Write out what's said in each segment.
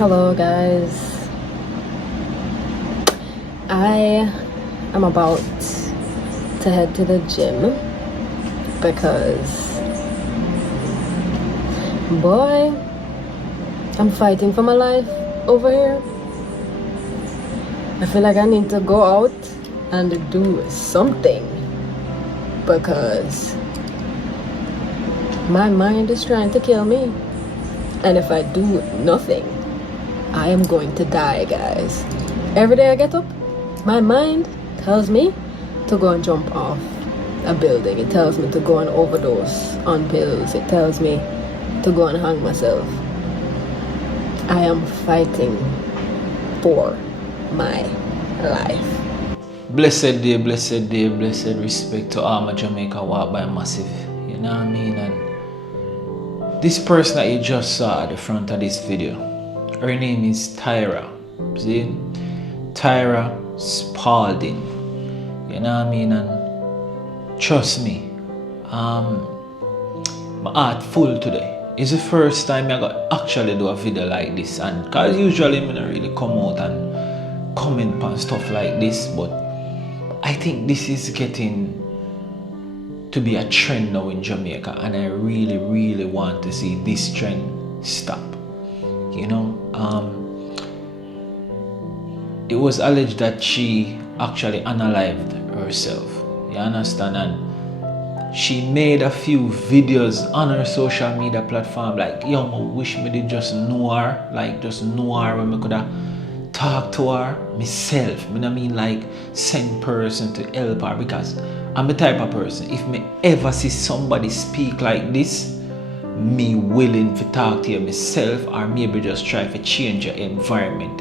Hello guys, I am about to head to the gym because boy, I'm fighting for my life over here. I feel like I need to go out and do something because my mind is trying to kill me, and if I do nothing, I am going to die, guys. Every day I get up, my mind tells me to go and jump off a building. It tells me to go and overdose on pills. It tells me to go and hang myself. I am fighting for my life. Blessed day, blessed day, blessed respect to all my Jamaica walk by massive. You know what I mean? And this person that you just saw at the front of this video, her name is Tyra. See? Tyra Spaulding. You know what I mean? And trust me, my heart full today. It's the first time I got actually do a video like this, and cause usually I don't really come out and comment on stuff like this, but I think this is getting to be a trend now in Jamaica, and I really want to see this trend stop. You know, it was alleged that she actually unalived herself. You understand? And she made a few videos on her social media platform like, yo, I wish me did just know her, like just know her when I could have talk to her myself. I mean, like send person to help her, because I'm the type of person, if me ever see somebody speak like this, me willing to talk to you myself, or maybe just try to change your environment.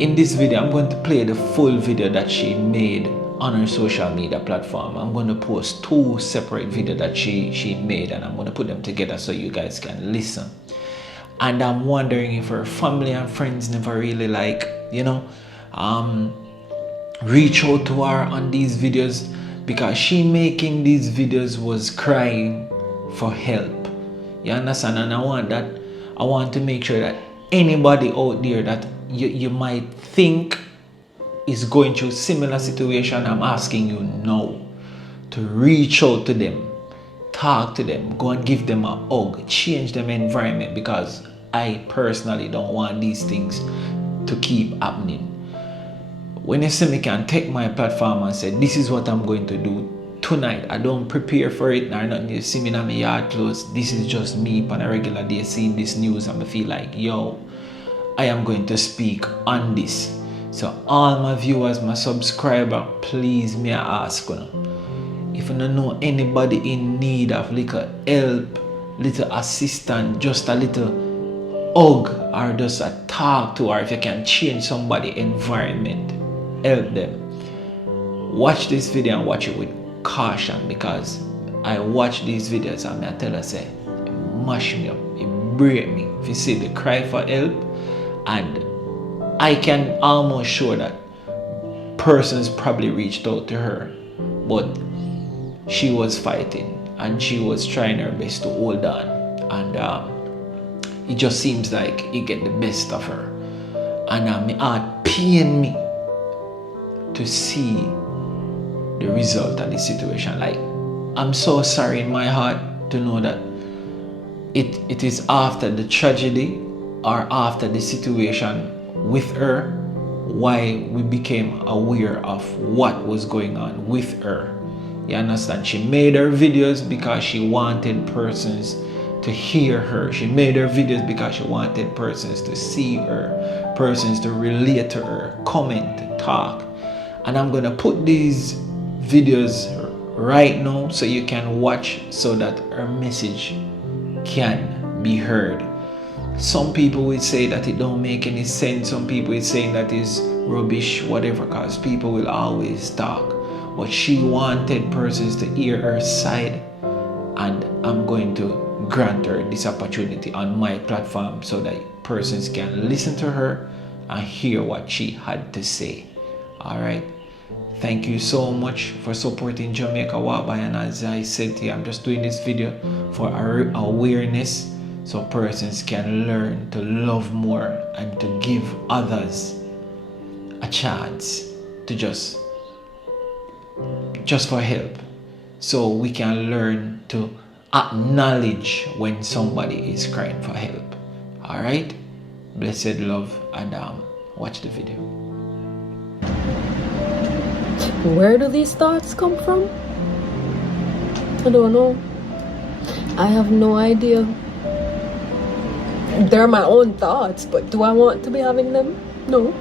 In this video, I'm going to play the full video that she made on her social media platform. I'm going to post two separate videos that she made, and I'm going to put them together so you guys can listen. And I'm wondering if her family and friends never really reach out to her on these videos, because she making these videos was crying for help. You understand? And I want to make sure that anybody out there that you might think is going through similar situation, I'm asking you now to reach out to them, talk to them, go and give them a hug, change them environment, because I personally don't want these things to keep happening. When you see me can take my platform and say, this is what I'm going to do tonight, I don't prepare for it or nothing. You see me in my yard clothes, this is just me on a regular day seeing this news, and I feel like, yo, I am going to speak on this. So all my viewers, my subscriber, please me I ask you, if you don't know anybody in need of little help, little assistance, just a little hug, or just a talk to her, if you can change somebody's environment, help them. Watch this video and watch it with caution, because I watch these videos and I tell her, say, it mash me up, it break me. If you see the cry for help, and I can almost sure that persons probably reached out to her, but she was fighting and she was trying her best to hold on, and it just seems like it get the best of her, and my heart pain me to see the result of this situation. Like, I'm so sorry in my heart to know that it is after the tragedy or after the situation with her why we became aware of what was going on with her. You understand? She made her videos because she wanted persons to hear her. She made her videos because she wanted persons to see her, persons to relate to her, comment, talk. And I'm gonna put these videos right now so you can watch, so that her message can be heard. Some people will say that it don't make any sense. Some people will say that is rubbish, whatever, because people will always talk. But she wanted persons to hear her side, and I'm going to grant her this opportunity on my platform so that persons can listen to her and hear what she had to say. All right. Thank you so much for supporting Jamaica Walk By, and as I said to you, I'm just doing this video for our awareness so persons can learn to love more and to give others a chance to just for help, so we can learn to acknowledge when somebody is crying for help. All right, blessed love, and watch the video. Where do these thoughts come from? I don't know. I have no idea. They're my own thoughts, but do I want to be having them? No.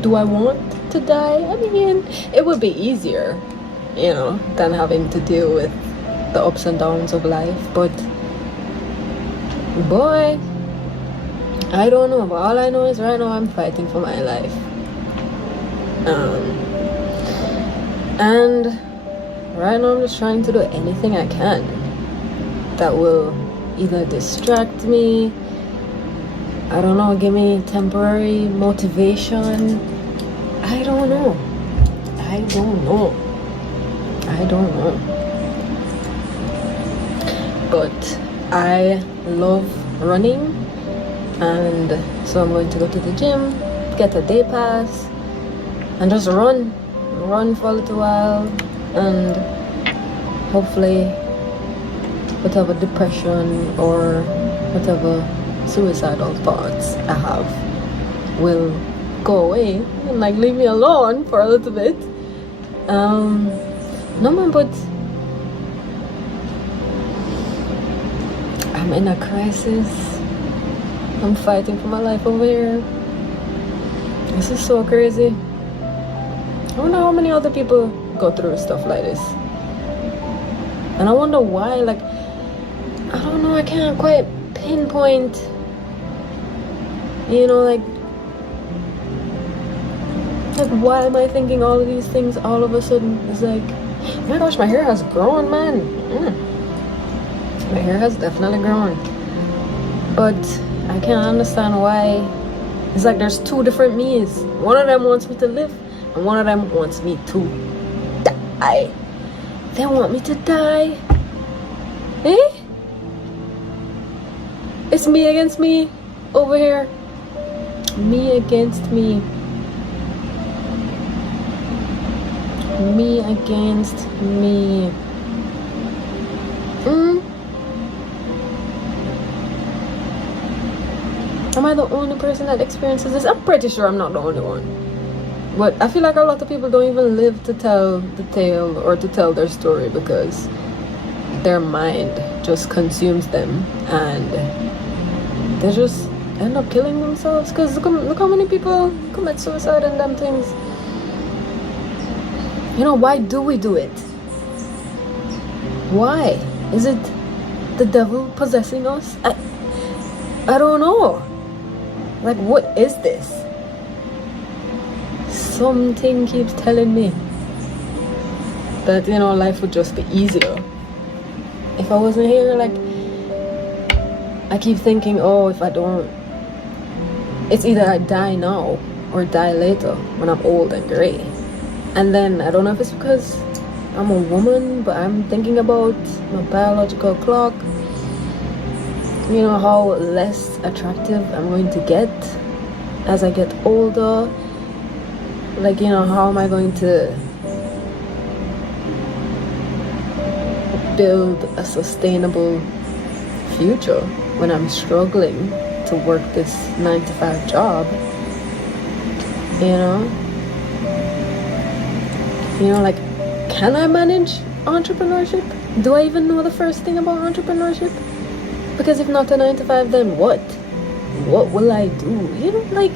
Do I want to die? I mean, it would be easier, you know, than having to deal with the ups and downs of life, but boy, I don't know, but all I know is right now I'm fighting for my life. And right now I'm just trying to do anything I can that will either distract me, I don't know, give me temporary motivation. I don't know. But I love running, and so I'm going to go to the gym, get a day pass, and just run for a little while, and hopefully whatever depression or whatever suicidal thoughts I have will go away and like leave me alone for a little bit. No man, but I'm in a crisis. I'm fighting for my life over here. This is so crazy. I wonder how many other people go through stuff like this. And I wonder why, like, I don't know, I can't quite pinpoint, you know, like why am I thinking all of these things all of a sudden? It's like, oh my gosh, my hair has grown, man. My hair has definitely grown. But I can't understand why. It's like there's two different me's. One of them wants me to live, and one of them wants me to die. They want me to die. Eh? It's me against me over here. Me against me. Me against me. Am I the only person that experiences this? I'm pretty sure I'm not the only one. But I feel like a lot of people don't even live to tell the tale or to tell their story because their mind just consumes them and they just end up killing themselves. Because look how many people commit suicide and them things. You know, why do we do it? Why? Is it the devil possessing us? I don't know. Like, what is this? Something keeps telling me that, you know, life would just be easier if I wasn't here. Like, I keep thinking, oh, if I don't, it's either I die now or die later when I'm old and gray. And then I don't know if it's because I'm a woman, but I'm thinking about my biological clock. You know, how less attractive I'm going to get as I get older. Like, you know, how am I going to build a sustainable future when I'm struggling to work this 9-to-5 job? You know, like, can I manage entrepreneurship? Do I even know the first thing about entrepreneurship? Because if not a 9-to-5, then what? What will I do? You know, like,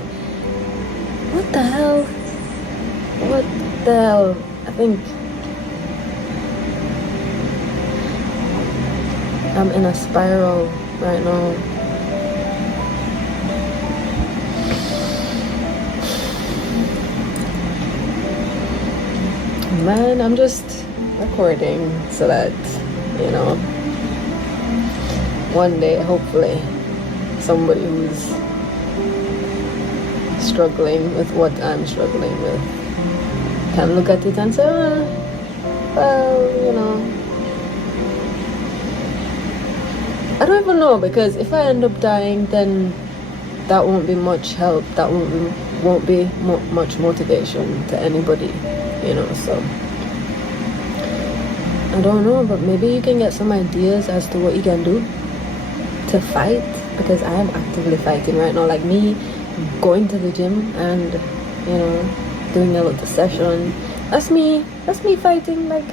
what the hell? What the hell? I think I'm in a spiral right now. Man, I'm just recording so that, you know, one day, hopefully, somebody who's struggling with what I'm struggling with can look at it and say, well, you know, I don't even know, because if I end up dying, then that won't be much help. That won't be much motivation to anybody, you know. So I don't know, but maybe you can get some ideas as to what you can do to fight, because I am actively fighting right now. Like me going to the gym and, you know, doing a little session, that's me fighting. Like,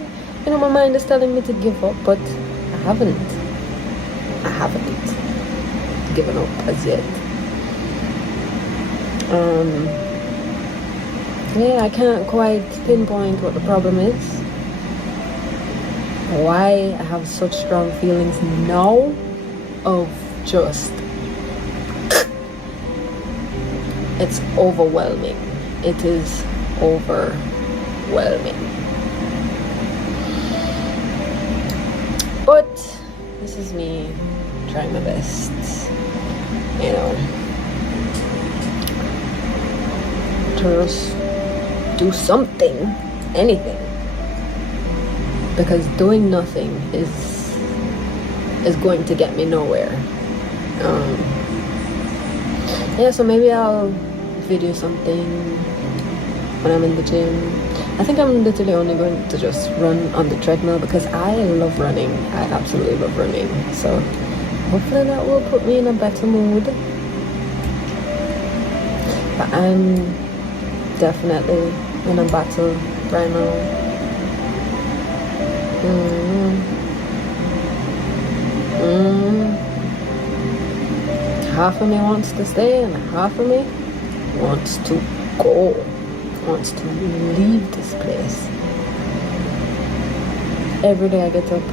you know, my mind is telling me to give up, but I haven't given up as yet. Yeah, I can't quite pinpoint what the problem is, why I have such strong feelings now of just it's overwhelming. It is overwhelming. But this is me trying my best, you know, to just do something, anything, because doing nothing is going to get me nowhere. Yeah, so maybe I'll video something when I'm in the gym. I think I'm literally only going to just run on the treadmill, because I love running. I absolutely love running. So hopefully that will put me in a better mood. But I'm definitely in a battle right now. Half of me wants to stay and half of me wants to go, wants to leave this place. Every day I get up,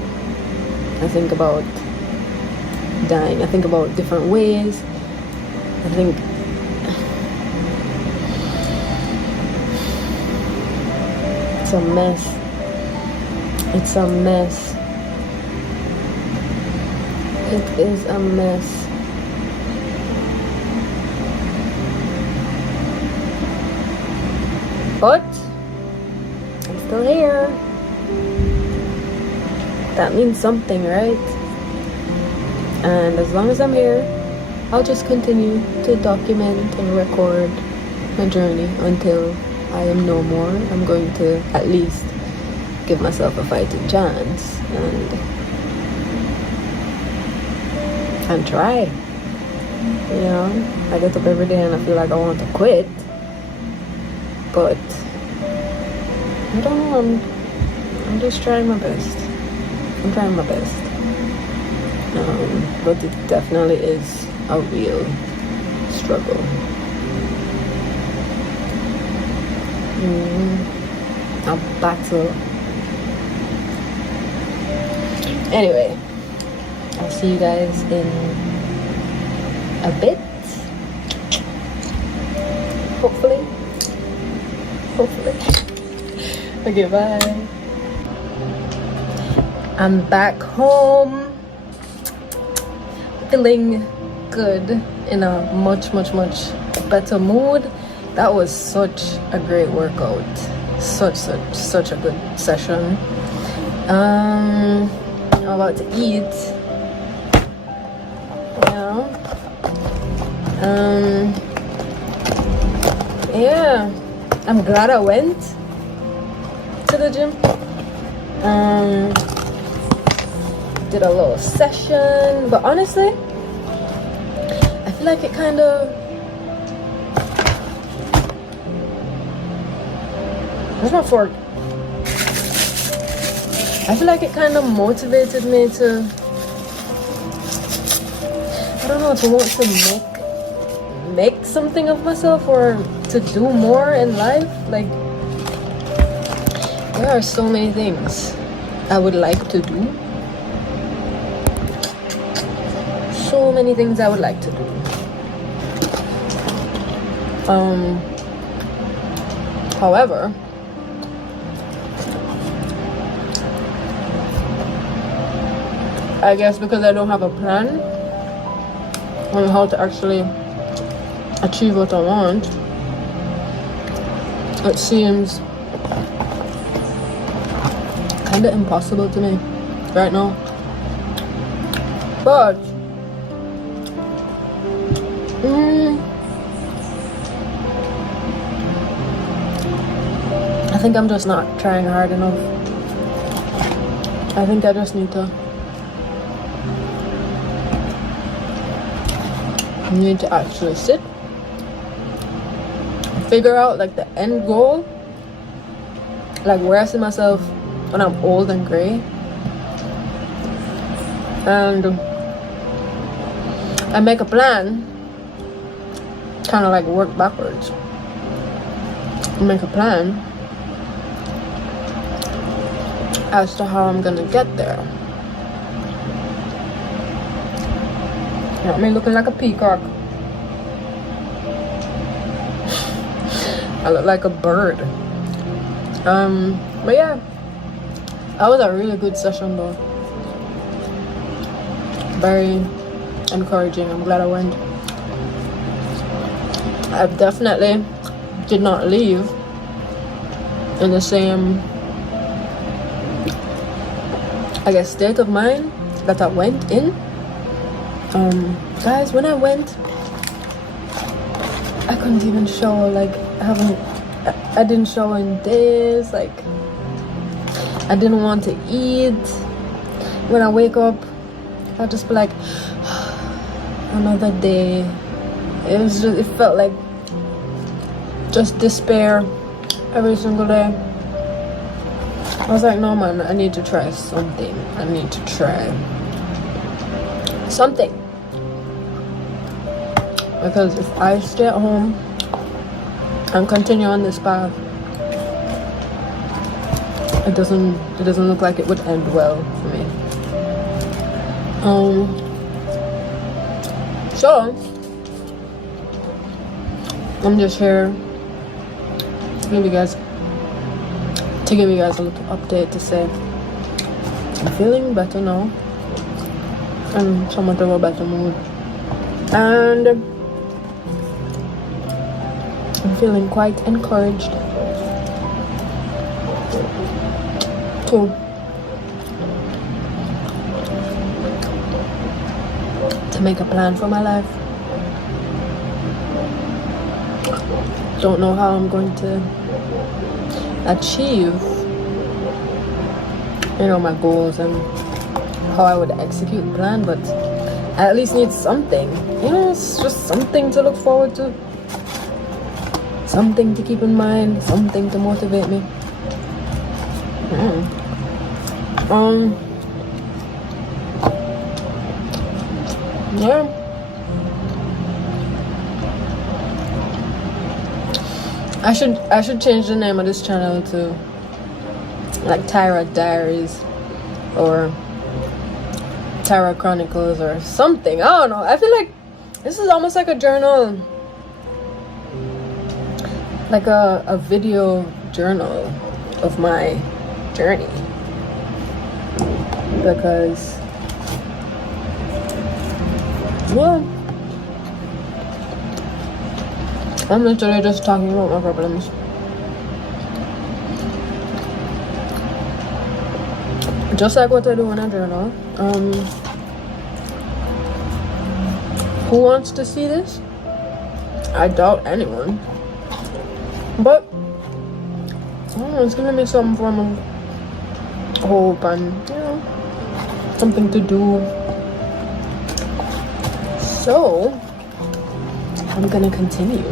I think about dying. I think about different ways. I think it's a mess. It's a mess. It is a mess. But I'm still here. That means something, right? And as long as I'm here, I'll just continue to document and record my journey until I am no more. I'm going to at least give myself a fighting chance and try. You know, I get up every day and I feel like I want to quit, but I don't know. I'm just trying my best. I'm trying my best. But it definitely is a real struggle. A battle. Anyway, I'll see you guys in a bit. Hopefully. Okay, bye. I'm back home, feeling good, in a much better mood. That was such a great workout, such a good session. I'm about to eat. Yeah, I'm glad I went to the gym. Did a little session, but honestly, I feel like it kind of, where's my fork? I feel like it kind of motivated me to, I don't know, to want to make something of myself, or to do more in life. Like, there are so many things I would like to do. So many things I would like to do. However, I guess because I don't have a plan on how to actually achieve what I want, it seems kind of impossible to me right now. But I think I'm just not trying hard enough. I think I just need to actually sit, figure out like the end goal, like where I see myself when I'm old and gray, and I make a plan, kind of like work backwards. Make a plan as to how I'm gonna get there. Got me looking like a peacock. I look like a bird. But yeah, that was a really good session though. Very encouraging. I'm glad I went. I definitely did not leave in the same, I guess, state of mind that I went in. Guys, when I went, I couldn't even shower. Like, I didn't shower in days. Like, I didn't want to eat. When I wake up, I'll just be like, another day. It felt like just despair every single day. I was like, no man, I need to try something. I need to try something. Because if I stay at home and continue on this path, it doesn't look like it would end well for me. So I'm just here to give you guys a little update to say I'm feeling better now. I'm somewhat of a better mood, and I'm feeling quite encouraged to make a plan for my life. Don't know how I'm going to achieve, my goals and how I would execute the plan, but I at least need something. It's just something to look forward to, something to keep in mind, something to motivate me. Yeah. I should change the name of this channel to like Tyra Diaries or Tyra Chronicles or something. I don't know. I feel like this is almost like a journal, like a video journal of my journey, because I'm literally just talking about my problems. Just like what I do in a journal. Who wants to see this? I doubt anyone. But I don't know, it's giving me some form of hope and something to do. So I'm gonna continue,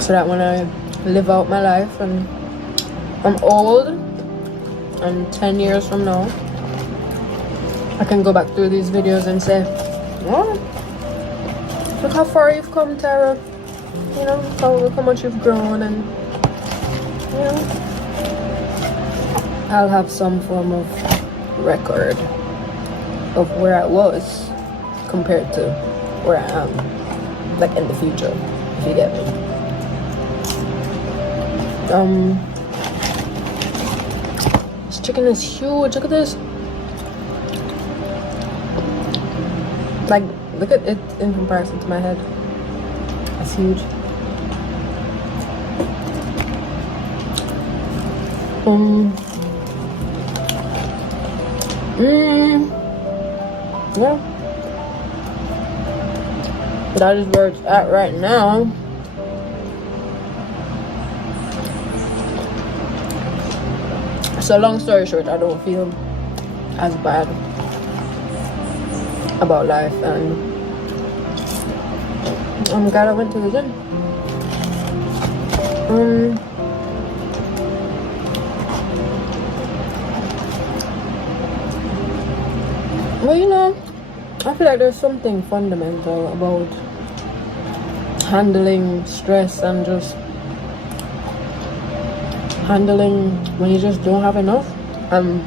so that when I live out my life and I'm old and 10 years from now, I can go back through these videos and say, oh, look how far you've come, Tyra. Look how much you've grown, and I'll have some form of record of where I was compared to where I am, like in the future, if you get me. This chicken is huge. Look at this. Like, look at it in comparison to my head. It's huge. Yeah. That is where it's at right now. So long story short, I don't feel as bad about life, and I'm glad I went to the gym. Well, you know, I feel like there's something fundamental about handling stress and just handling when you just don't have enough, and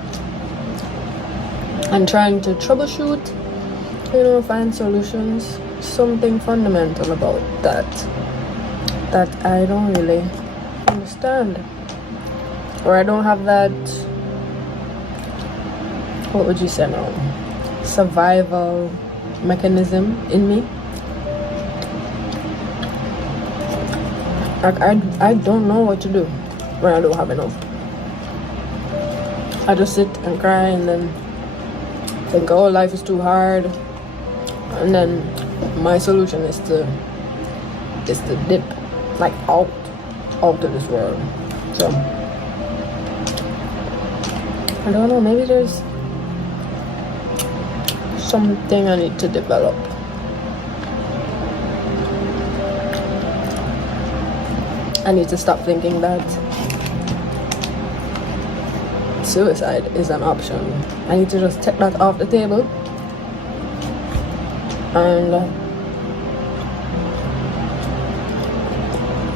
trying to troubleshoot, you know, find solutions. Something fundamental about that I don't really understand, or I don't have that, what would you say now, survival mechanism in me. Like I don't know what to do when I don't have enough. I just sit and cry and then think, oh, life is too hard, and then my solution is to dip like out of this world. So I don't know, maybe there's something I need to develop. I need to stop thinking that suicide is an option. I need to just take that off the table and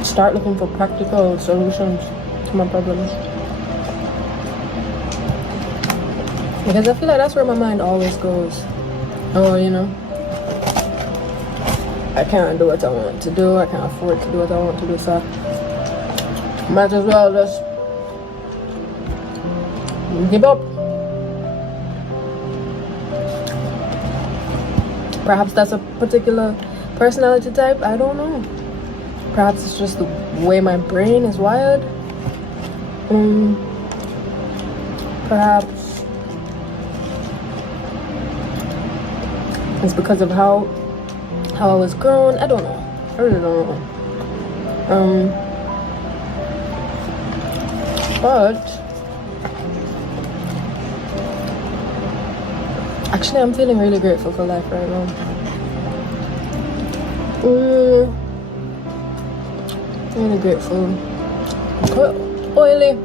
start looking for practical solutions to my problems. Because I feel like that's where my mind always goes. Oh, you know, I can't do what I want to do. I can't afford to do what I want to do, so I might as well just give up. Perhaps that's a particular personality type. I don't know. Perhaps it's just the way my brain is wired. Perhaps it's because of how I was grown. I don't know. I really don't know. But actually, I'm feeling really grateful for life right now. Really grateful. Oily.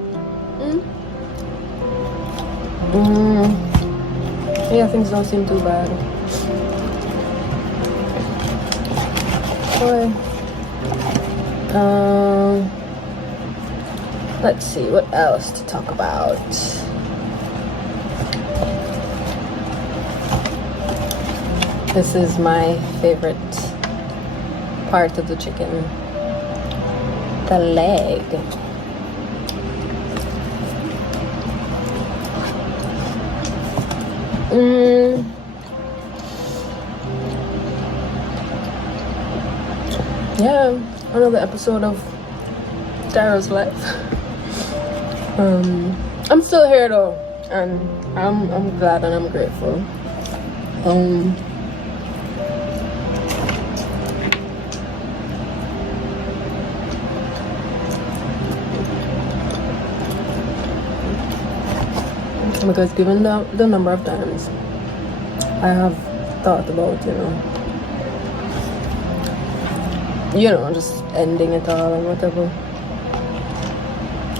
Yeah, things don't seem too bad. Let's see, what else to talk about? This is my favorite part of the chicken. The leg. Yeah, another episode of Tyra's life. I'm still here though, and I'm glad and I'm grateful. Because given the number of times I have thought about, just ending it all or whatever,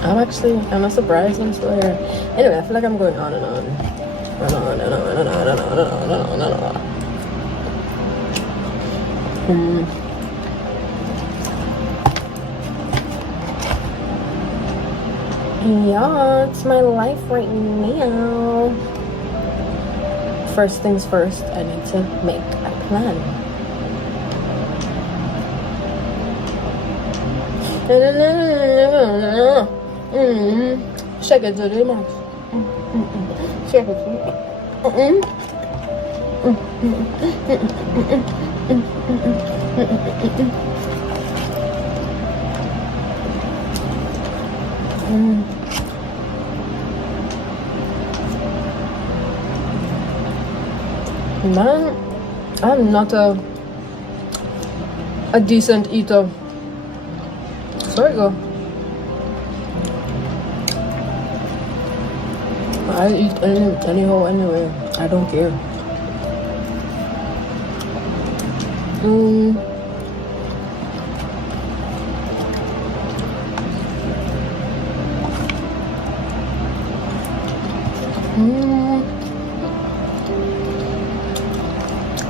I'm actually kind of surprised and still here. Anyway, I feel like I'm going on and on. And on and on and on and on and on and on and on. Yeah, it's my life right now. First things first, I need to make a plan. Shake it to the max. Shake it to Man, I'm not a decent eater. Sorry, go. I eat anyhow anyway. I don't care.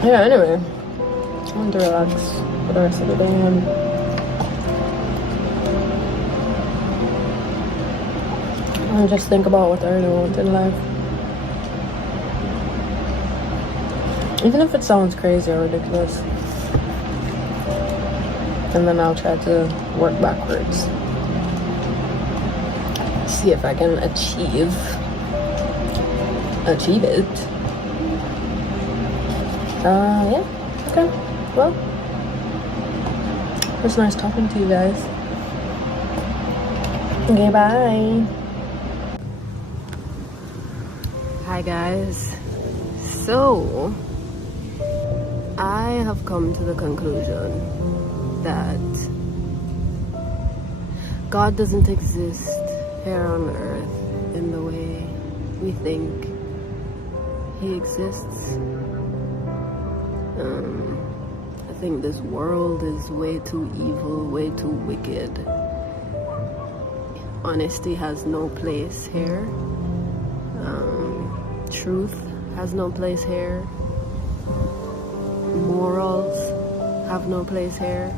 Yeah, anyway. I want to relax for the rest of the day and just think about what I really want in life. Even if it sounds crazy or ridiculous. And then I'll try to work backwards. See if I can achieve it. Yeah, okay. Well, it was nice talking to you guys. Okay, bye. Hi guys. So, I have come to the conclusion that God doesn't exist here on earth in the way we think He exists. I think this world is way too evil, way too wicked. Honesty has no place here. Truth has no place here. Morals have no place here.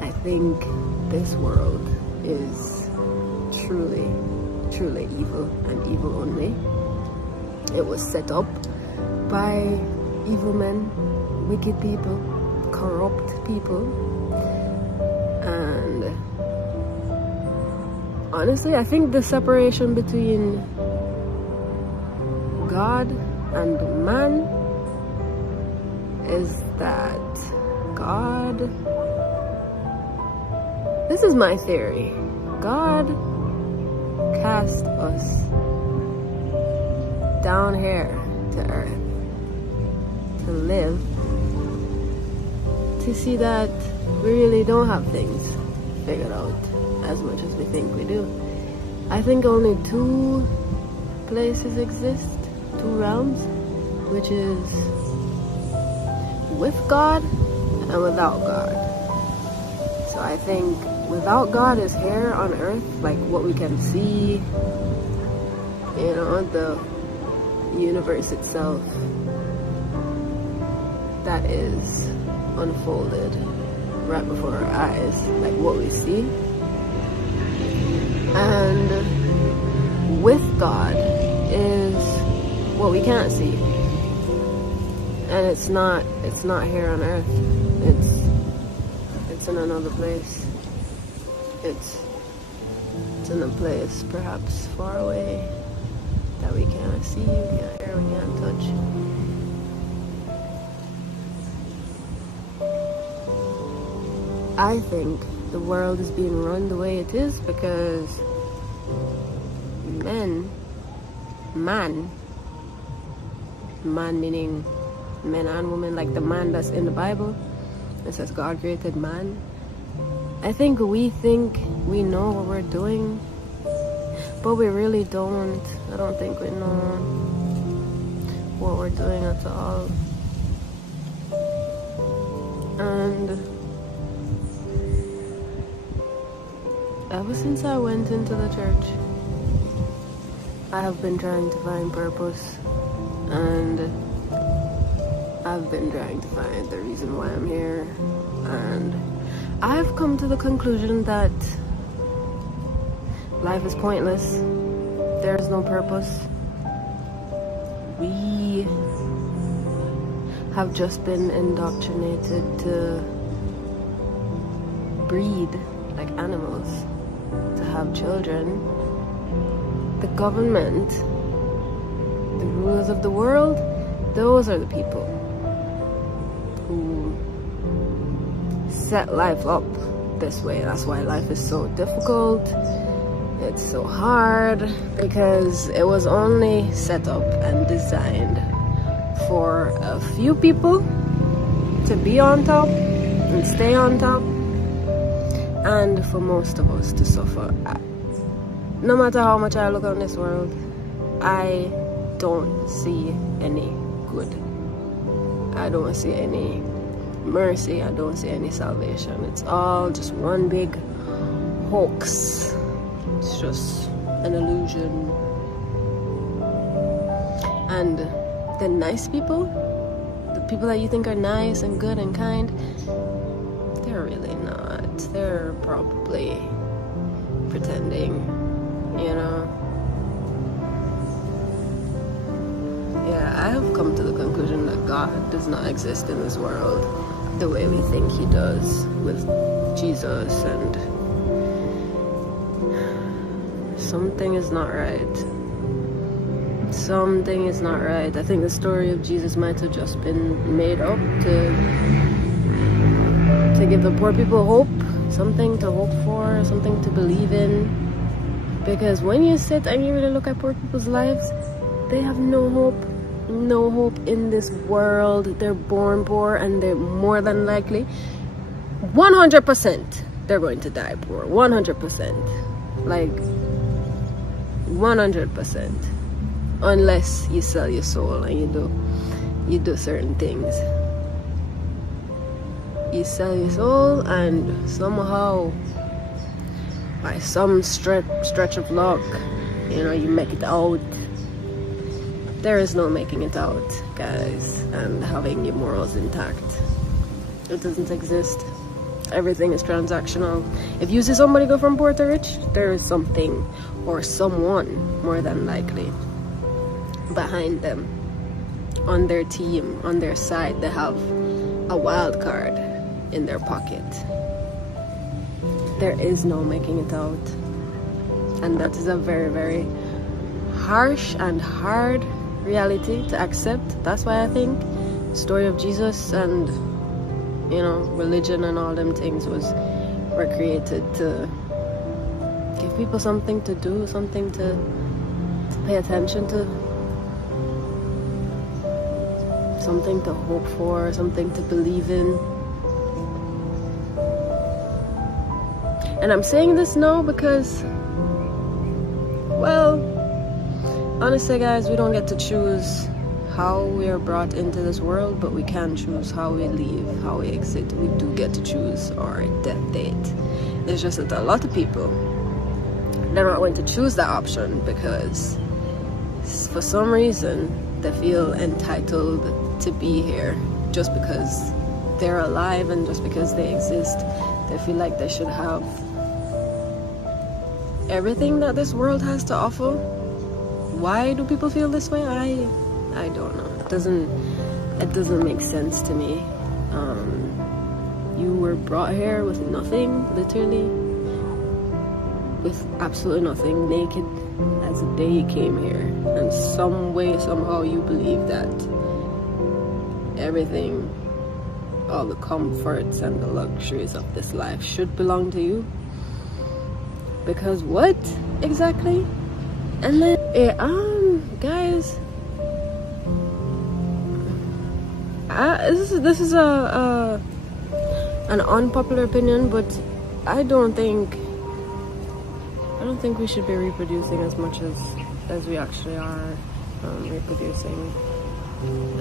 I think this world is truly, truly evil and evil only. It was set up by evil men, wicked people, corrupt people, and honestly, I think the separation between God and man is that God, this is my theory, God cast us down here to earth to live, to see that we really don't have things figured out as much as we think we do. I think only two places exist, two realms, which is with God and without God. So I think without God is here on earth, like what we can see, you know, the universe itself that is unfolded right before our eyes, like what we see. And with God is what we can't see, and it's not here on earth. It's in another place. It's in a place perhaps far away that we can't see, we can't hear, we can't touch. I think the world is being run the way it is because man meaning men and women, like the man that's in the Bible. It says God created man. I think we know what we're doing, but we really don't. I don't think we know what we're doing at all. And ever since I went into the church, I have been trying to find purpose, and I've been trying to find the reason why I'm here, and I've come to the conclusion that life is pointless. There is no purpose. We have just been indoctrinated to breed like animals, to have children. The government, the rulers of the world, those are the people who set life up this way. That's why life is so difficult. It's so hard because it was only set up and designed for for a few people to be on top and stay on top, and for most of us to suffer. No matter how much I look on this world, I don't see any good. I don't see any mercy. I don't see any salvation. It's all just one big hoax. It's just an illusion. And the nice people, the people that you think are nice and good and kind, they're really not. They're probably pretending, you know. Yeah, I have come to the conclusion that God does not exist in this world the way we think he does with Jesus, and something is not right. Something is not right. I think the story of Jesus might have just been made up to give the poor people hope, something to hope for, something to believe in. Because when you sit and you really look at poor people's lives, they have no hope in this world. They're born poor, and they're more than likely 100% they're going to die poor. 100%, like 100%, unless you sell your soul and you do certain things. You sell your soul, and somehow, by some stretch of luck, you know, you make it out. There is no making it out, guys, and having your morals intact. It doesn't exist. Everything is transactional. If you see somebody go from poor to rich, there is something or someone, more than likely, behind them, on their team, on their side. They have a wild card in their pocket. There is no making it out, and that is a very, very harsh and hard reality to accept. That's why I think the story of Jesus and, you know, religion and all them things were created to give people something to do, something to pay attention to, something to hope for, something to believe in. And I'm saying this now because, well, honestly, guys, we don't get to choose how we are brought into this world, but we can choose how we leave, how we exit. We do get to choose our death date. It's just that a lot of people, they're not going to choose that option because for some reason they feel entitled to be here just because they're alive, and just because they exist, they feel like they should have everything that this world has to offer. Why do people feel this way? I don't know. It doesn't make sense to me. You were brought here with nothing, literally, with absolutely nothing, naked as the day you came here, and some way, somehow, you believe that everything, all the comforts and the luxuries of this life should belong to you. Because what exactly? And then, guys, this is an unpopular opinion, but I don't think we should be reproducing as much as we actually are reproducing.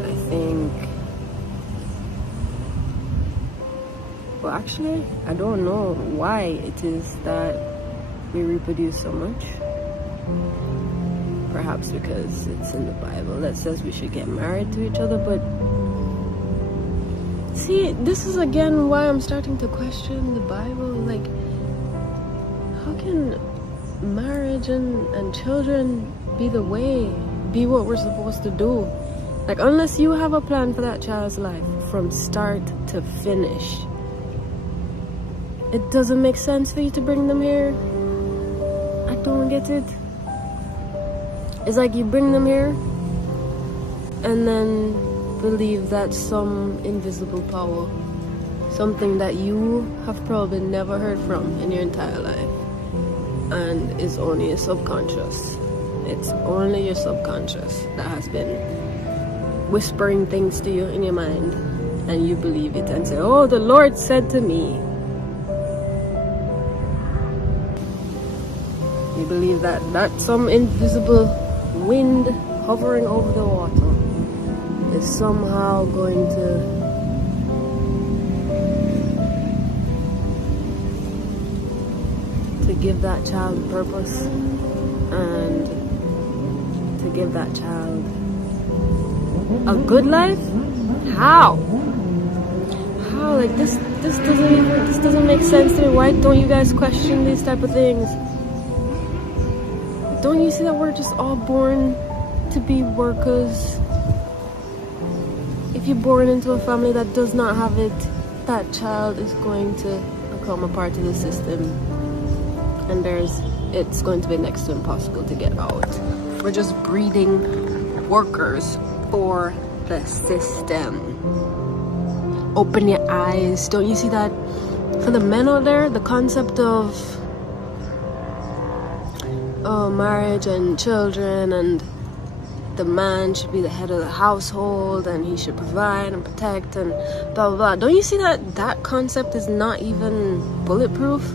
I think, well, actually, I don't know why it is that we reproduce so much. Perhaps because it's in the Bible that says we should get married to each other, but see, this is again why I'm starting to question the Bible. Like, how can marriage and children be what we're supposed to do? Like, unless you have a plan for that child's life from start to finish, it doesn't make sense for you to bring them here. I don't get it. It's like you bring them here and then believe that some invisible power, something that you have probably never heard from in your entire life, and is only your subconscious. It's only your subconscious that has been whispering things to you in your mind, and you believe it and say, oh, the Lord said to me. You believe that some invisible wind hovering over the water is somehow going to give that child a purpose and to give that child a good life. How like this doesn't make sense to me. Why don't you guys question these type of things? Don't you see that we're just all born to be workers? If you're born into a family that does not have it, that child is going to become a part of the system, and it's going to be next to impossible to get out. We're just breeding workers for the system. Open your eyes. Don't you see that? For the men out there, the concept of marriage and children, and the man should be the head of the household and he should provide and protect and blah blah blah. Don't you see that concept is not even bulletproof?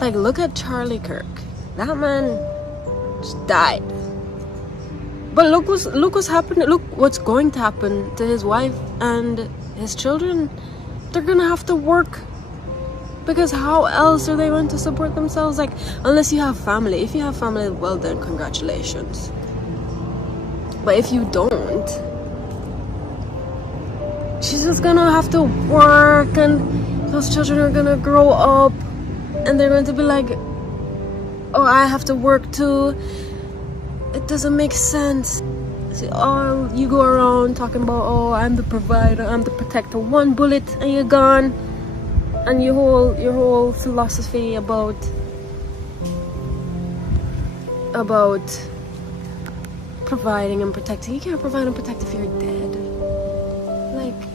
Like, look at Charlie Kirk. That man just died. But look what's happening. Look what's going to happen to his wife and his children. They're gonna have to work, because how else are they going to support themselves? Like, unless you have family. If you have family, well then, congratulations. But if you don't, she's just gonna have to work, and those children are gonna grow up and they're going to be like, oh, I have to work too. It doesn't make sense. See, oh, you go around talking about, oh, I'm the provider, I'm the protector. One bullet and you're gone. And your whole philosophy about providing and protecting. You can't provide and protect if you're dead. Like,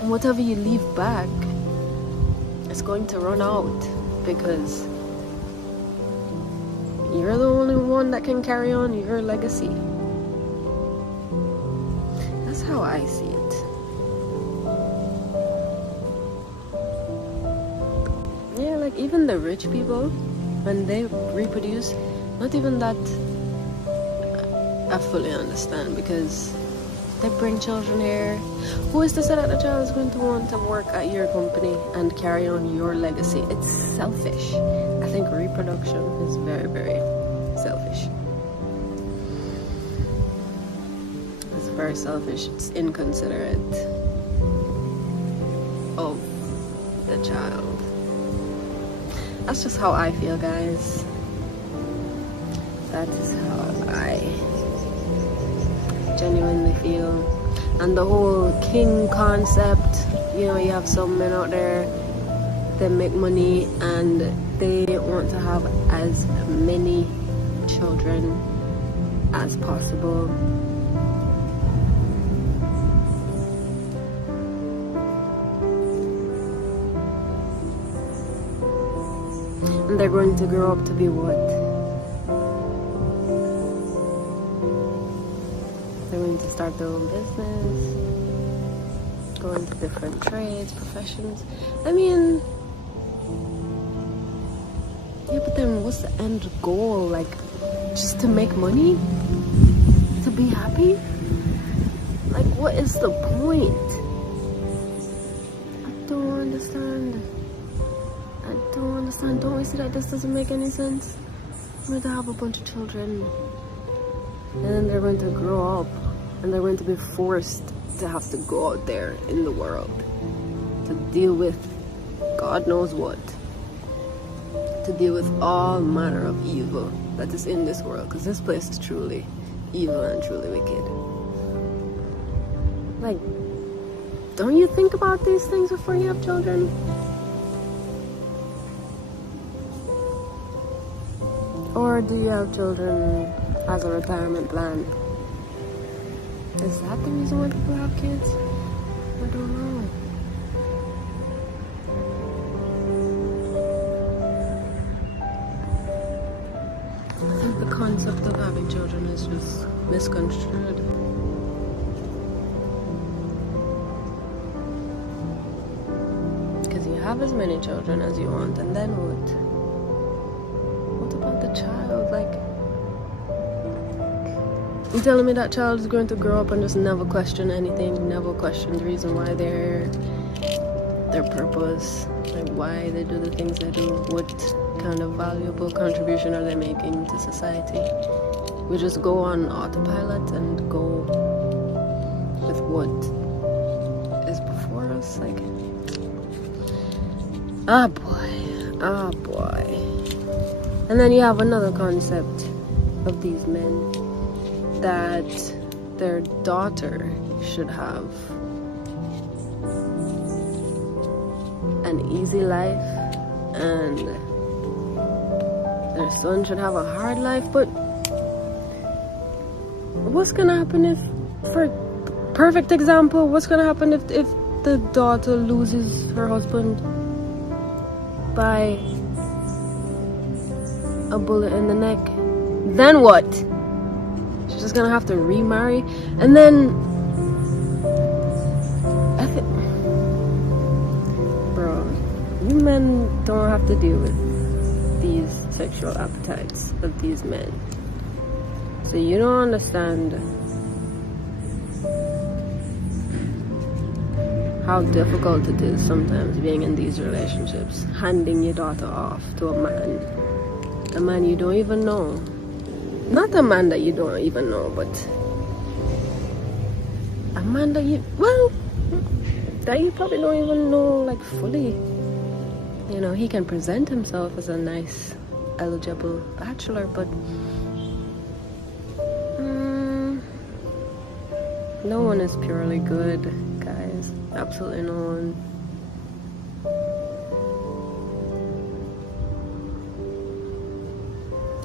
and whatever you leave back, it's going to run out, because you're the only one that can carry on your legacy. That's how I see it. Yeah, like even the rich people, when they reproduce, not even that I fully understand, because they bring children here. Who is to say that the child is going to want to work at your company and carry on your legacy? It's selfish. I think reproduction is very, very selfish. It's very selfish. It's inconsiderate of the child. That's just how I feel, guys. That is how I genuinely feel. And the whole king concept, you know, you have some men out there that make money and they want to have as many children as possible. And they're going to grow up to be what? They're going to start their own business, go into different trades, professions. I mean, yeah, but then what's the end goal? Like, just to make money? To be happy? Like, what is the point? I don't understand. Don't we see that this doesn't make any sense? We're going to have a bunch of children, and then they're going to grow up, and they're going to be forced to have to go out there in the world to deal with God knows what, to deal with all manner of evil that is in this world, because this place is truly evil and truly wicked. Like, don't you think about these things before you have children? Or do you have children as a retirement plan? Is that the reason why people have kids? I don't know. I think the concept of having children is just misconstrued. have as many children as you want, and then what? What about the child? Like, you telling me that child is going to grow up and just never question anything, never question the reason why they're here, their purpose, like why they do the things they do, what kind of valuable contribution are they making to society? We just go on autopilot and go with what is before us, like, ah boy. And then you have another concept of these men, that their daughter should have an easy life and their son should have a hard life. But what's gonna happen if, for perfect example, what's gonna happen if the daughter loses her husband by a bullet in the neck? Then what? She's just gonna have to remarry, and then bro, you men don't have to deal with these sexual appetites of these men, so you don't understand how difficult it is sometimes being in these relationships, handing your daughter off to a man you don't even know. Not a man that you don't even know, but a man that that you probably don't even know, like, fully. You know, he can present himself as a nice, eligible bachelor, but no one is purely good, guys. Absolutely no one.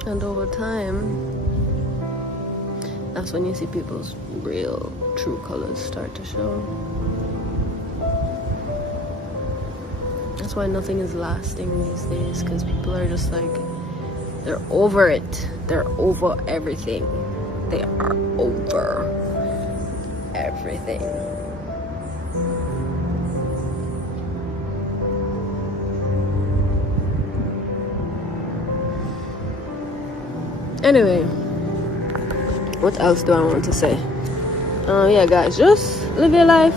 And over time, that's when you see people's real, true colors start to show. That's why nothing is lasting these days, because people are just like, they're over it. They're over everything. They are over everything. Anyway, what else do I want to say? Yeah, guys, just live your life.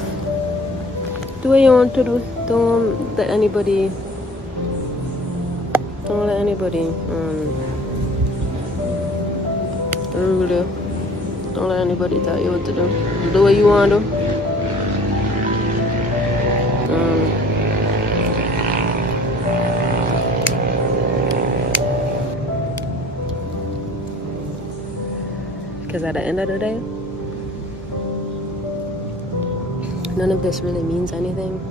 Do what you want to do. Don't let anybody really, don't let anybody tell you what to do. Do what you want to do. Because at the end of the day, none of this really means anything.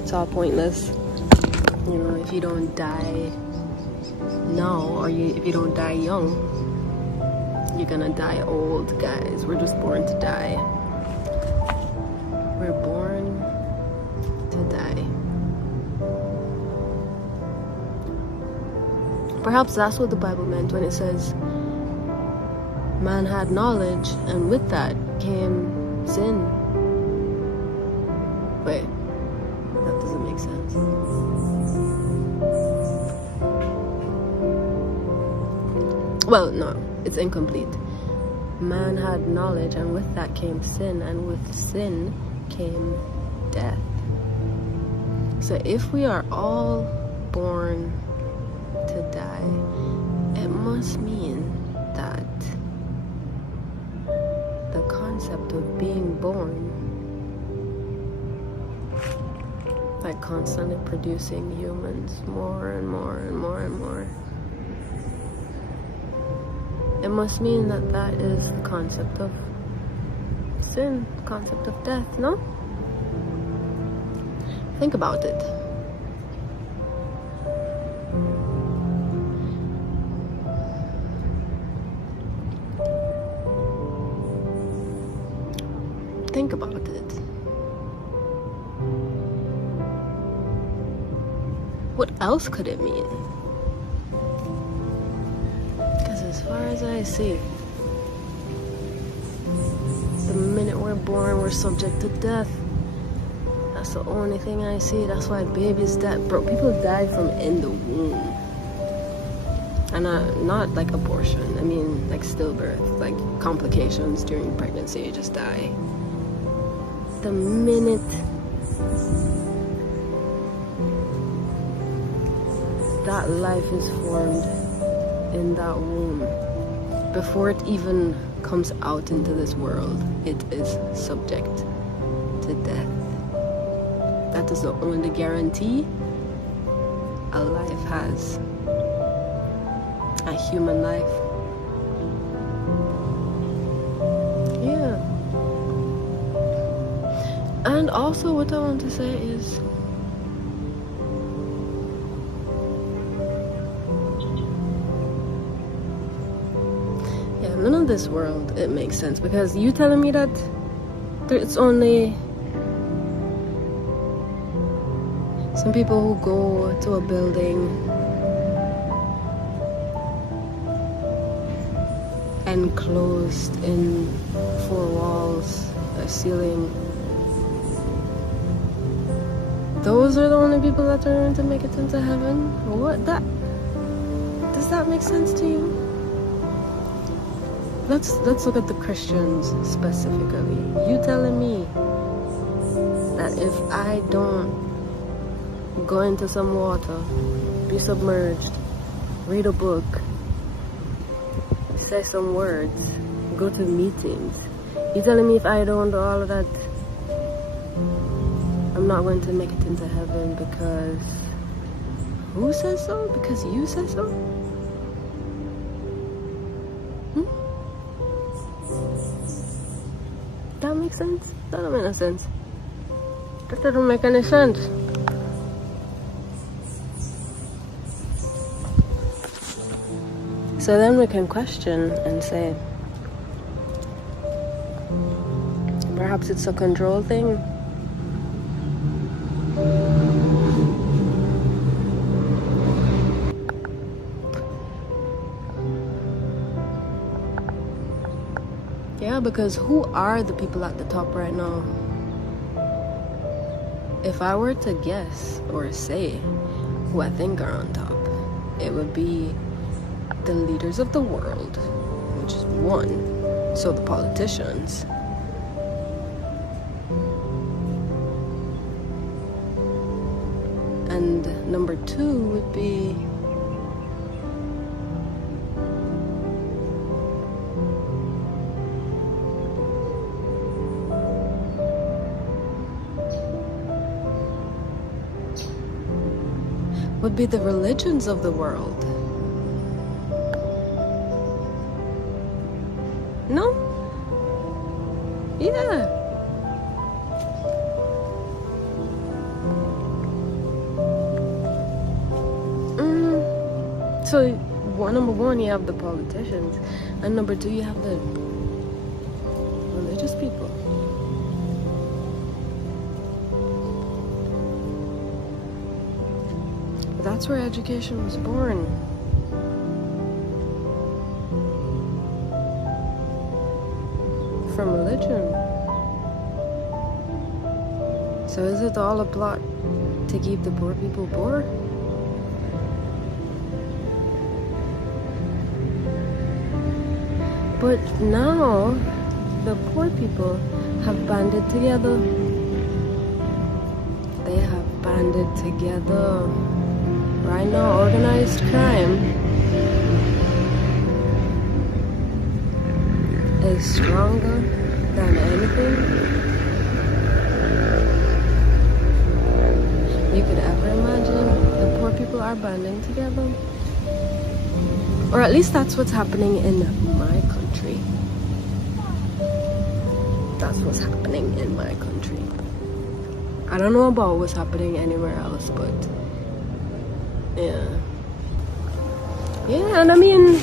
It's all pointless. You know, if you don't die now, or if you don't die young, you're gonna die old, guys. We're just born to die. We're born to die. Perhaps that's what the Bible meant when it says, man had knowledge, and with that came sin. Wait, that doesn't make sense. Well, no, it's incomplete. Man had knowledge, and with that came sin, and with sin came death. So if we are all born to die, it must mean that the concept of being born, like constantly producing humans more and more and more and more, it must mean that that is the concept of sin, concept of death, no? Think about it. Think about it. What else could it mean? Because as far as I see, the minute we're born, we're subject to death. That's the only thing I see. That's why babies die. Bro, people die from in the womb. And not like abortion. I mean, like stillbirth, like complications during pregnancy, you just die. The minute that life is formed in that womb, before it even comes out into this world, it is subject to death. That is the only guarantee a life has. A human life. Yeah. And also what I want to say is, yeah, none of this world, it makes sense, because you telling me that it's only some people who go to a building enclosed in 4 walls, a ceiling. Those are the only people that are going to make it into heaven? What? Does that make sense to you? Let's look at the Christians specifically. You telling me that if I don't go into some water, be submerged, read a book, say some words, go to meetings, you telling me if I don't do all of that, I'm not going to make it into heaven because who says so? Because you said so? That makes sense? That don't make no sense. That doesn't make any sense. So then we can question and say, perhaps it's a control thing. Yeah, because who are the people at the top right now? If I were to guess or say who I think are on top, it would be the leaders of the world, which is 1, so the politicians. And number 2 would be the religions of the world. No? Yeah. So, number 1, you have the politicians, and number 2, you have the religious people. That's where education was born. From religion. So is it all a plot to keep the poor people poor? But now the poor people have banded together. They have banded together. Right now, organized crime is stronger than anything you could ever imagine. The poor people are banding together. Or at least that's what's happening in my country. That's what's happening in my country. I don't know about what's happening anywhere else, but yeah. Yeah, and I mean,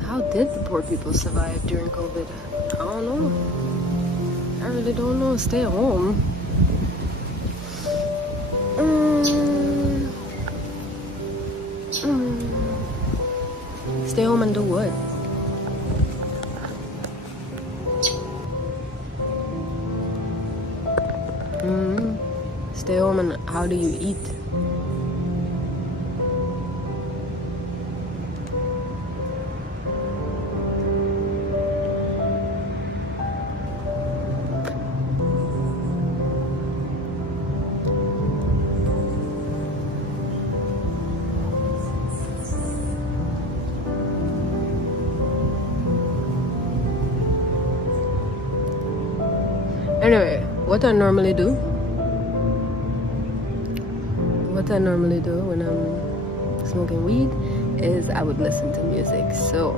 how did the poor people survive during COVID? I don't know. I really don't know. Stay at home. Stay home and do what? stay home and how do you eat? Anyway, what I normally do when I'm smoking weed is I would listen to music. So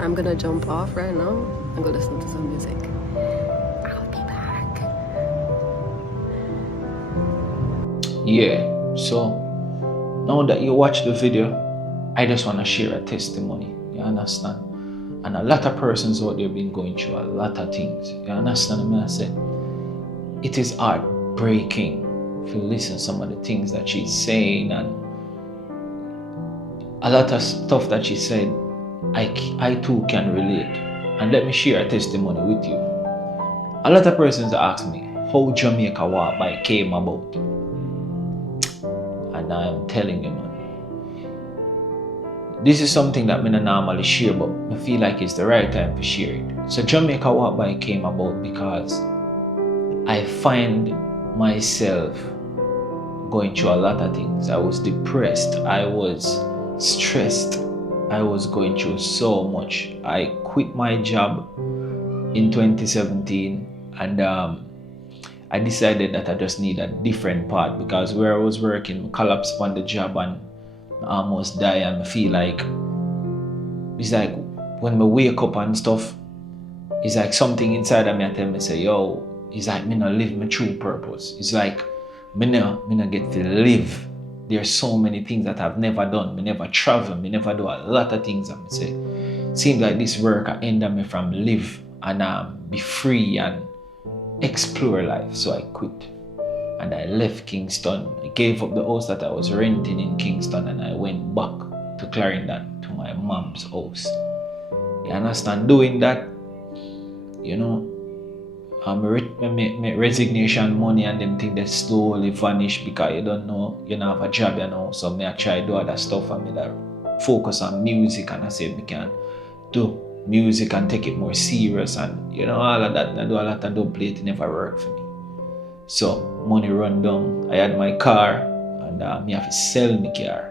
I'm gonna jump off right now and go listen to some music. I'll be back. Yeah, so now that you watch the video, I just want to share a testimony. You understand? And a lot of persons out there been going through a lot of things. You understand what I said? It is heartbreaking if you listen to some of the things that she's saying, and a lot of stuff that she said, I too can relate. And let me share a testimony with you. A lot of persons ask me how Jamaica Walk By came about. And I am telling you, man, this is something that I don't normally share, but I feel like it's the right time to share it. So Jamaica Walk By came about because I find myself going through a lot of things. I was depressed, I was stressed, I was going through so much. I quit my job in 2017, and I decided that I just need a different path, because where I was working, I collapsed on the job and I almost die, and I feel like it's like when I wake up and stuff, it's like something inside of me I tell me, say, yo, it's like me not live my true purpose. It's like me not get to live. There's so many things that I've never done. Me never travel, me never do a lot of things. I say, seems like this work I end me from live and be free and explore life. So I quit and I left Kingston. I gave up the house that I was renting in Kingston and I went back to Clarendon, to my mom's house. You understand? Doing that, you know, my resignation money and them things that slowly vanish because you don't know, you don't have a job, you know. So me I try do other stuff and me that focus on music, and I said me can do music and take it more serious, and you know, all of that. And I do a lot of double plate, it never worked for me. So money run down. I had my car and me have to sell my car.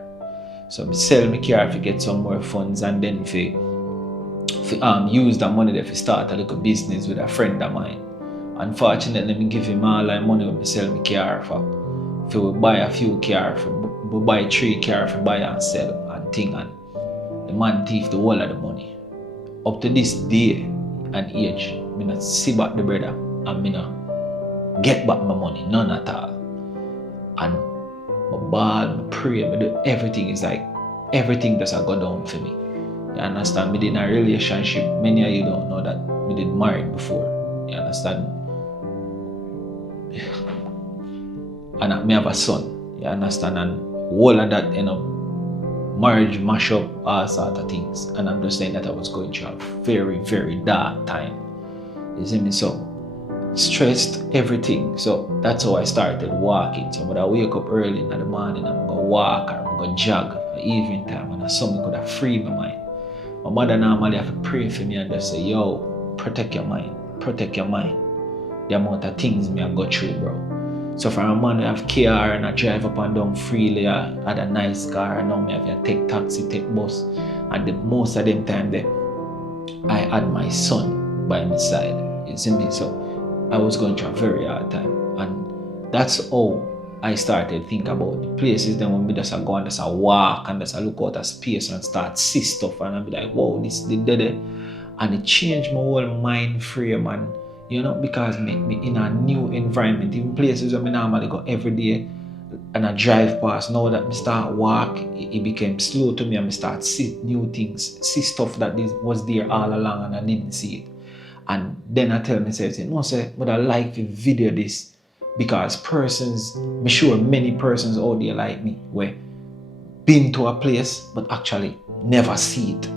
So I sell my car to get some more funds, and then use the money to start a little business with a friend of mine. Unfortunately, me give him all my money when I sell my car for buy a few cars, for buy 3 cars, for buy and sell and thing, and the man thief the whole of the money. Up to this day and age, me not see back the brother and me not get back my money, none at all. And my ball, my prayer, my do everything is like everything does go down for me. You understand? Me did in a relationship. Many of you don't know that me did married before. You understand? And me have a son. You understand? And all of that, you know, marriage mash up all sort of things. And I'm just saying that I was going through a very, very dark time. You see me? So stressed, everything. So that's how I started walking. So when I wake up early in the morning, I'm gonna walk or I'm gonna jog for evening time, and something could have freed my mind. My mother normally have to pray for me and just say, yo, protect your mind, protect your mind. The amount of things me I go through, bro. So for a man who have car and I drive up and down freely, I had a nice car, and now me have to take taxi, take bus. And most of them time there, I had my son by my side. You see me? So I was going through a very hard time. And that's how I started to think about the places. Then when we just go and just walk and just look out of space and start see stuff, and I'll be like, wow, this did it. And it changed my whole mind frame, and you know, because me in a new environment, even places where I normally go every day and I drive past. Now that I start walk, it became slow to me, and I start see new things, see stuff that was there all along and I didn't see it. And then I tell myself, no, sir, but I like to video this, because persons, I'm sure many persons out there like me, where been to a place but actually never see it.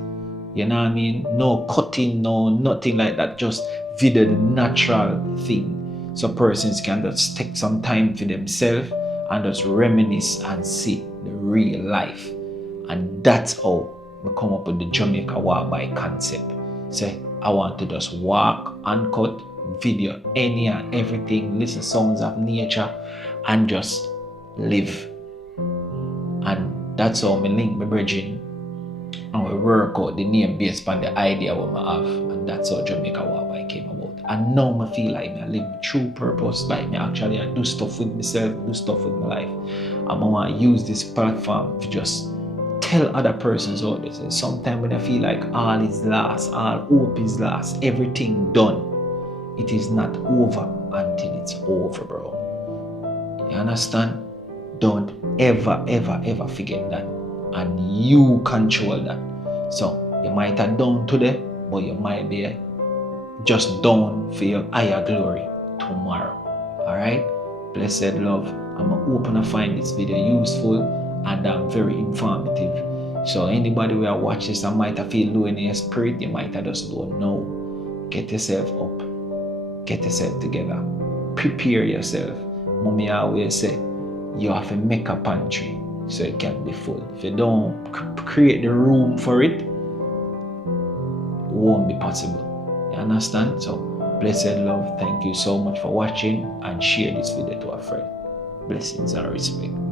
You know what I mean? No cutting, no nothing like that, just video the natural thing. so persons can just take some time for themselves and just reminisce and see the real life. And that's how we come up with the Jamaica Walk By concept. Say, I want to just walk, uncut, video any and everything, listen sounds of nature, and just live. And that's how me link my bridging and we work out the name based on the idea what I have. And that's how Jamaica Walk By came about. And now I feel like I live true purpose, like me actually I do stuff with myself, do stuff with my life. And I want to use this platform to just tell other persons out there. Sometimes when I feel like all is lost, all hope is lost, everything done, it is not over until it's over, bro. You understand? Don't ever forget that. And you control that. So you might have done today, but you might be just down for your higher glory tomorrow. Alright? Blessed love. I'm hoping to find this video useful and very informative. So anybody who watch this and might have feel low in your spirit, you might have just don't know. Get yourself up. Get yourself together. Prepare yourself. Mommy always say, you have to make a pantry so it can be full. If you don't create the room for it, it won't be possible. You understand? So, blessed love, thank you so much for watching and share this video to a friend. Blessings and respect.